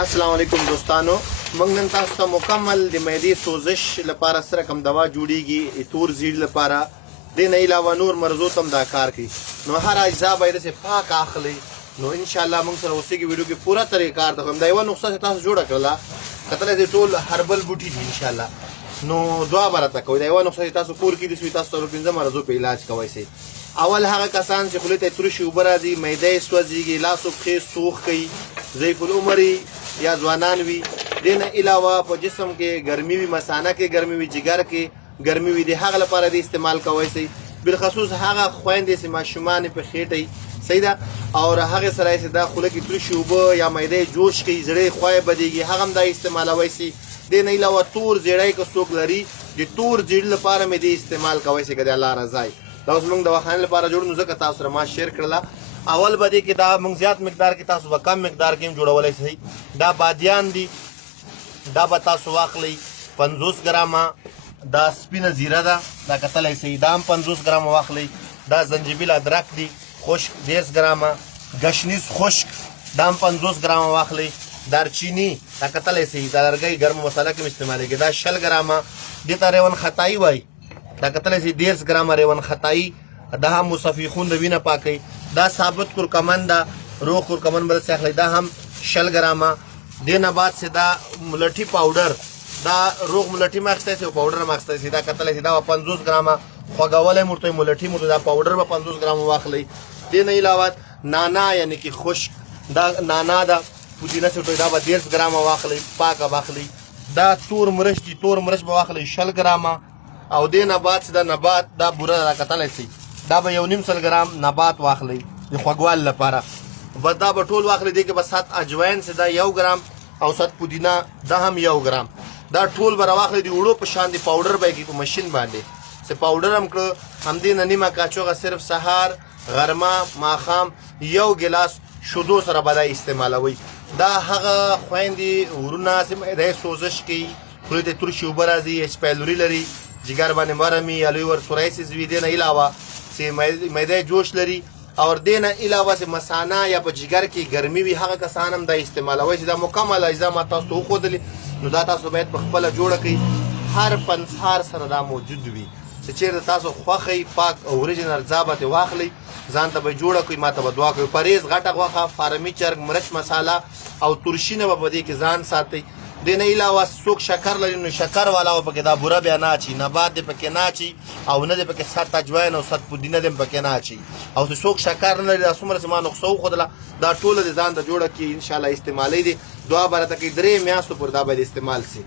السلام علیکم دوستانو، موږ نن تاسو ته مکمل د معدې سوزش لپاره سره کوم دوا جوړیږي تور زیړ لپاره د نه علاوه نور مرزو تم دا کار کوي. نو هر اجزا باید سه پاک اخلي. نو ان شاء الله موږ سره اوسېږي ویډیو کې پورا طریقه کار ته کوم دا یو نقطه تاسو جوړه کړله کتل دې ټول هربل بوټي دي ان شاء الله. نو دعا برته کوي دا یو نقطه تاسو کور کې د سوي تاسو ته پنځه مرزو په علاج کوي سي. اول هغه کسان چې خولې ته ترشي اوبه راځي، معده سوځيږي، لاس او پښې سوخ کوي، ضعیف العمر یا ځوانان وي، د نه علاوه په جسم کې ګرمي وي، مثانه کې ګرمي وي، جګر کې ګرمي وي، د هغه لپاره د استعمال کوي سي. بالخصوص هغه خويندې چې ماشومان په خېټې صحیح ده او هغه سره چې دا خوله کې ترشي اوبه یا معده جوش کوي، زړې خوای بدیږي، هغه هم دا استعمالوي سي. د نه علاوه تور زیړی که څوک لري د تور زیړ لپاره مې د استعمال کوي سي. کله الله رضای دا اوس موږ د واخانې لپاره جوړ نو ځکه تاسو سره ما شیر کړله. اول به دې کې دا موږ زیات مقدار کې تاسو به کم مقدار کې هم جوړولی شئ. دا بادیان دي، دا به تاسو واخلئ 50 ګرامه. دا سپینه زیره ده، دا کتلی شئ، دا هم 50 ګرامه واخلئ. دا زنجبیل ادرک دي خشک 10 ګرامه. ګشنیز خشک دا هم 50 ګرامه واخلئ. دارچینی دا کتلی شئ، دا لرګی ګرمه مساله کې هم استعمالیږي. دا 60 ګرامه. دې ته ریون خطایي وایي، دا کتلی شئ 10 ګرامه ریون خطایي. دا هم مصفي خون د وینه پاکوي. دا ثابت کورکمن ده، روغ کورکمن به داسې اخلئ، دا هم 60 ګرامه. دې نه بعد چې دا ملټي پاوډر، دا روغ ملټي هم اخیستی شي او پاوډر هم اخیستی شي. دا کتلی شي دا به 50 ګرامه. خوږولی مورته وایي، ملټي مورته دا پاوډر به 50 ګرامه واخلئ. دې نه علاوه نانا یعنې کې خشک، دا نانا ده، پودینه سټوي، دا به 10 ګرامه واخلئ، پاکه واخلئ. دا تور مرچ دي، تور مرچ به واخلئ 60 ګرامه. او دې نه بعد چې دا نبات دا بوره را کتلی شي، دا به 1.5 ګرام نبات واخلئ د خوږوالي لپاره. بس دا به ټول واخلئ. دې کې به 7 اجوین چې دا 1 ګرام او 7 پودینه دا هم 1 ګرام. دا ټول به راواخلئ د اوړو په شان د پاوډر به یې کړي په مشین باندې چې پاوډر هم کړه. همدې نه نیمه کاچوغه صرف سهار غرمه ماښام 1 ګیلاس شیدو سره به دا استعمالوئ. دا هغه خویندې ورونه چې معده سوزش کوي، خولې ته ترشي اوبه راځي، ایچ پیلوري لري، جګر باندې ورم وي، یا لیور سورایسس وي، دې نه علاوه چې معده جوش لري او دې نه علاوه چې مثانه یا په جګر کې ګرمي وي، هغه کسان هم دا استعمالوي چې دا مکمل اجزا ما تاسو ته وښودلې. نو دا تاسو باید په خپله جوړه کړئ، هر پنسهار سره دا موجود وي چې چېرته تاسو خوښئ پاک اوریجنل ځا به ترې واخلئ، ځان ته به جوړه کړئ، ما ته به دعا کوئ. پرهیز غټه غوښه، فارمي چرګ، مرچ مساله او ترشي نه به په دې کې ځان ساتئ. دې نه علاوه څوک شکر لري نو شکر والا به پکې دا بوره بیا نه اچي، نبات دې پکې نه اچي او نه دې پکې 7 اجوین او 7 پودینه دې پکې نه اچي. او چې څوک شکر نه لري دا څومره چې ما نقصه وښودله دا ټوله دې ځان ته جوړه کړي، انشاءالله استعمالی دي. دعا به راته کوي 3 میاشتو پورې دا به دې استعمال سي.